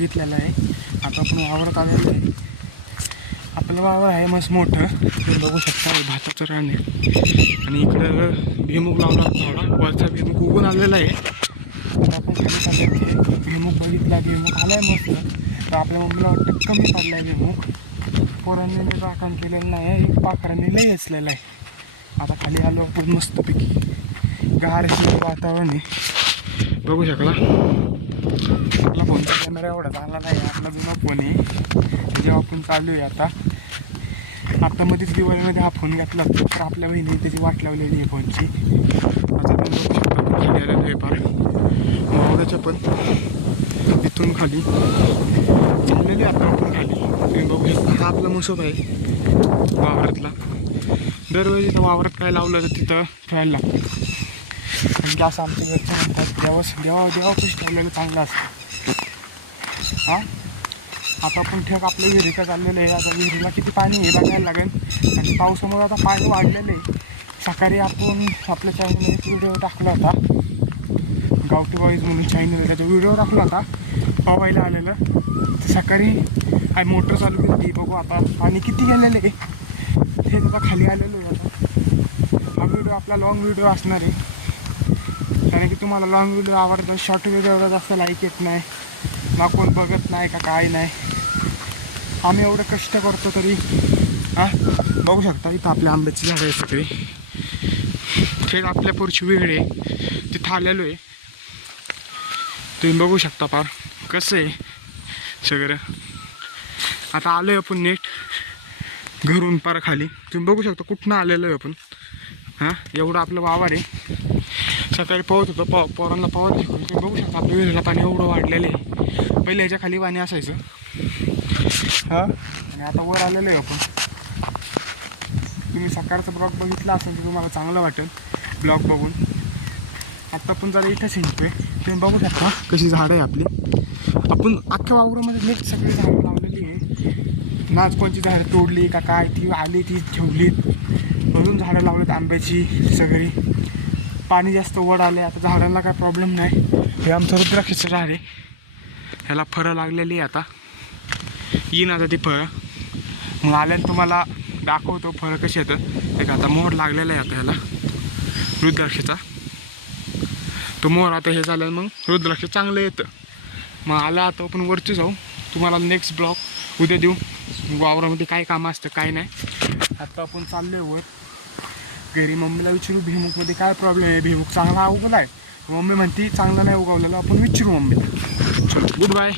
घेतलेला आहे. आता आपण वावरात आलेलो आहे. आपलं वावर आहे मस्त मोठं, तुम्ही बघू शकता. भाताचं रान आहे आणि इकडं भुईमुग लावला थोडा. वरचा भुईमुग उगून आलेला आहे. तर आपण खाली टाकायचे. भुईमुग बघितला, भुईमुग आलाय मस्त. तर आपल्या मम्मीला वाटतं कमी पडला आहे भुईमुग. पोरांनी राखण केलेलं नाही आहे, पाखरांनी लई वेचलेलं आहे. आता खाली आलो आपण मस्तपैकी. गारचं वातावरण आहे, बघू शकला. आपला फोनचा कॅमेरा एवढा चांगला नाही, आपला जुना फोन आहे. जेव्हा आपण चालू आहे आता मध्येच दिवाळीमध्ये हा फोन घेतला तर आपल्या बहिणी त्याची वाट लावलेली आहे फोनची. आता तुम्ही बघू शकता आपण खाली आलेलो आहे पार. मावळ्याच्या पण इथून खाली चाललेली आता आपण खाली. तुम्ही बघू शकता हा आपला मसोब आहे वावरातला. दरवेळी इथं वावरात काय लावलं तर तिथं ठेवायला लागतं. आणि गॅस आमच्या घरचे म्हणतात देवापाशी ठेवलेलं चांगलं असतं. हां, आता आपण ठेक आपल्या विहिरीचं चाललेलं आहे. आता विहिरीला किती पाणी आहे बघायला लागेल. आणि पावसामुळे आता पाणी वाढलेलं आहे. सकाळी आपण आपल्या चॅनलमध्ये एक व्हिडिओ टाकला होता, गावठी बॉईज म्हणून चॅनलला तो व्हिडिओ टाकला होता पवायला आलेलं. सकाळी काय मोटर चालू केली, बघू आता पाणी किती गेलेलं आहे. हे आता खाली आलेलो आहे. आता हा व्हिडिओ आपला लॉंग व्हिडिओ असणार आहे, कारण की तुम्हाला लॉंग व्हिडिओ आवडतात. शॉर्ट व्हिडिओ एवढा जास्त लाईक येत नाही ना, कोण बघत नाही का काय नाही. आम्ही एवढं कष्ट करतो तरी बघू शकता इथं आपल्या आंब्याची झाडं आहे सगळी. थेट आपल्या पुढची विहीर आहे, तिथं आलेलो आहे. तुम्ही बघू शकता पार कसं आहे सगळं. आता आलो आहे आपण नेट घरून पार खाली. तुम्ही बघू शकता कुठनं आलेलो आहे आपण. एवढं आपलं वावर आहे. सकाळी पोहत होतो, पोरांना पोहत शिकवतो. तुम्ही बघू शकता आपल्या विहिरीला पाणी एवढं वाढलेलं आहे. पहिले ह्याच्या खाली पाणी असायचं आणि आता वर आलेलं आहे आपण. तुम्ही सकाळचा ब्लॉग बघितला असेल तर तुम्हाला चांगलं वाटेल ब्लॉग बघून. आत्ता आपण जरा इथंच हिंडतोय. तुम्ही बघू शकता कशी झाडं आहे आपली. आपण अख्ख्या वावरामध्ये लेट सगळी झाडं लावलेली आहे. नाच कोणची झाडं तोडली का काय, ती आली ती ठेवलीत म्हणून झाडं लावलीत आंब्याची सगळी. पाणी जास्त वड आले, आता झाडांना काय प्रॉब्लेम नाही. हे आमचं रुद्राक्षाचं झाड आहे, ह्याला फळं लागलेली आहे. आता येईन आता ती फळं, मग आल्यानं तुम्हाला दाखवतो फळं कशी येतं. एक आता मोहर लागलेला आहे आता ह्याला रुद्राक्षाचा. तो मोहर आता हे झालं मग रुद्राक्ष चांगलं येतं. मग आला आता आपण वरती जाऊ. तुम्हाला नेक्स्ट ब्लॉग उद्या देऊ वावरामध्ये काय कामं असतं काय नाही. आता आपण चाललो आहे वर घरी. मम्मीला विचारू भुईमुगमध्ये काय प्रॉब्लेम आहे, भुईमुग चांगला उगवला आहे. मम्मी म्हणते चांगला नाही उगवलेला, आपण विचारू मम्मीला. चलो गुड बाय.